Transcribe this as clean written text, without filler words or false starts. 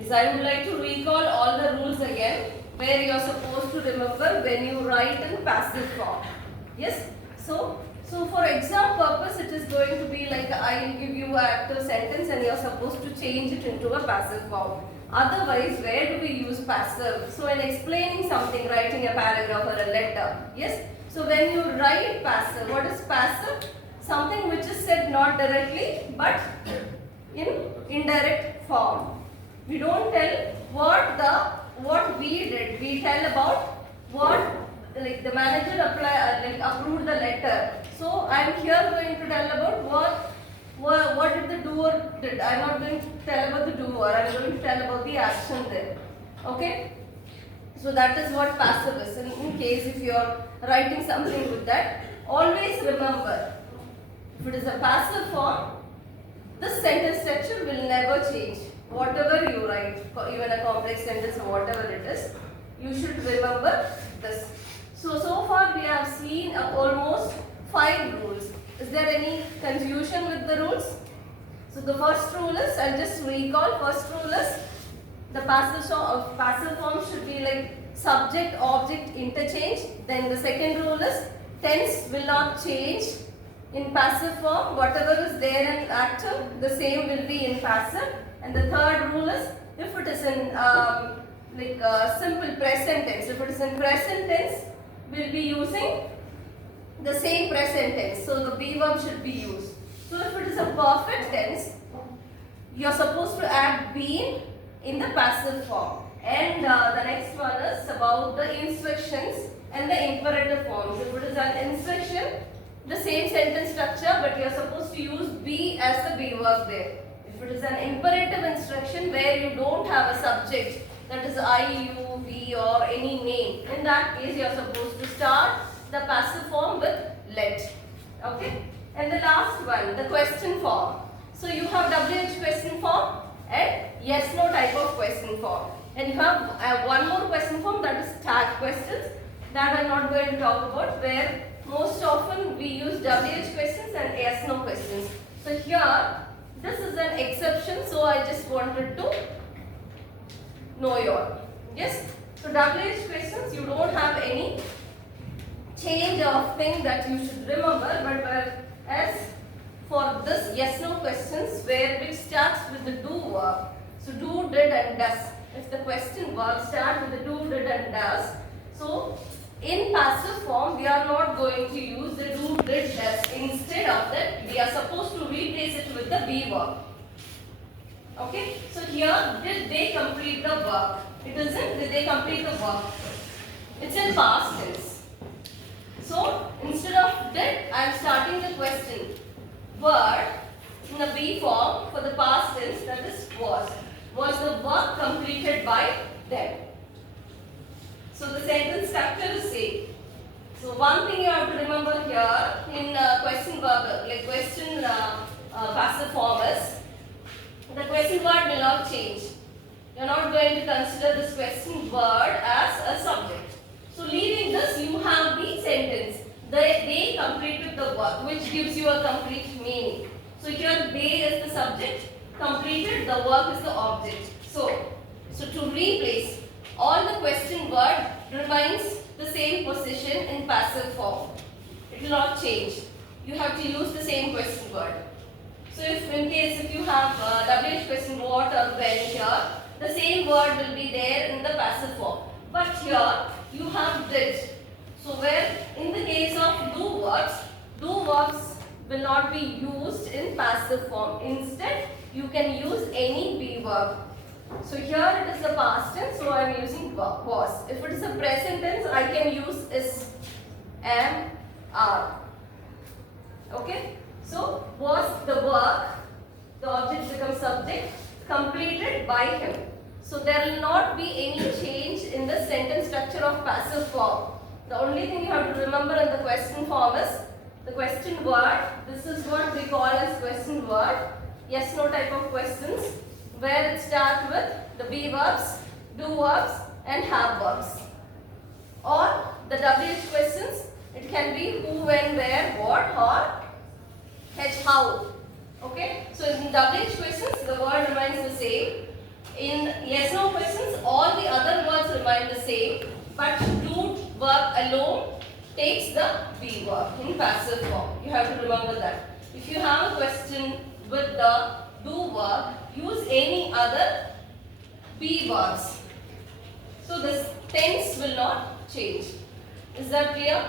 is I would like to recall all the rules again where you are supposed to remember when you write in passive form. Yes? So for exam purpose it is going to be like I will give you an active sentence and you are supposed to change it into a passive form. Otherwise, where do we use passive? So in explaining something, writing a paragraph or a letter. Yes? So when you write passive, what is passive? Something which is said not directly but in indirect form. We don't tell what we did. We tell about what like the manager approved the letter. So I am here going to tell about what did the doer did. I am not going to tell about the doer. I am going to tell about the action there. Okay. So that is what passive is. In case if you are writing something with that, always remember, if it is a passive form, this sentence structure will never change. Whatever you write, even a complex sentence or whatever it is, you should remember this. So far we have seen almost 5 rules. Is there any confusion with the rules? So the first rule is, I'll just recall, first rule is the passive form should be like subject object interchange. Then the second rule is tense will not change in passive form. Whatever is there in active, the same will be in passive. And the third rule is if it is in simple present tense. If it is in present tense, we'll be using the same present tense. So the be verb should be used. So if it is a perfect tense, you are supposed to add been in the passive form. And the next one is about the instructions and the imperative forms. If it is an instruction, the same sentence structure, but you are supposed to use be as the be verb there. If it is an imperative instruction where you don't have a subject, that is I, you, we or any name, in that case you are supposed to start the passive form with let. Okay? And the last one, the question form. So you have WH question form and yes no type of question form. And you have one more question form, that is tag questions, that I am not going to talk about, where most often we use WH questions and yes no questions. So here this is an exception, so I just wanted to know your. Yes? So WH questions, you don't have any change of thing that you should remember, but as for this yes no questions which starts with the do verb. So do, did and does. If the question verb starts with the do, did and does, so in passive form we are not going to use the do, did, does. Instead of that, we are supposed to replace it with the be verb. Okay, so here did they complete the work? It isn't did they complete the work. It's in past tense. So instead of did, I am starting the question. Word in the be form for the past tense, that is was. Was the work completed by them? So the sentence structure is same. So one thing you have to remember here in question verb, like question passive form is, the question word will not change. You are not going to consider this question word as a subject. So leaving this, you have the sentence. They completed the work, which gives you a complete meaning. So here they is the subject, completed, the work is the object. So to replace, all the question word remains the same position in passive form. It will not change. You have to use the same question word. So if you have WH question what or when here, the same word will be there in the passive form. But here you have did. So where in the case of do verbs will not be used in passive form. Instead, you can use any be verb. So here it is the past tense, so I am using was. If it is a present tense, I can use is, am, are. Okay? So was the work, the object becomes subject, completed by him. So there will not be any change in the sentence structure of passive form. The only thing you have to remember in the question form is the question word. This is what we call as question word. Yes no type of questions, where it starts with the be verbs, do verbs and have verbs. Or the WH questions, it can be who, when, where, what or H, how. Okay, so in WH questions the word remains the same. In remain the same, but do verb alone takes the be verb in passive form. You have to remember that. If you have a question with the do verb, use any other be verbs. So this tense will not change. Is that clear?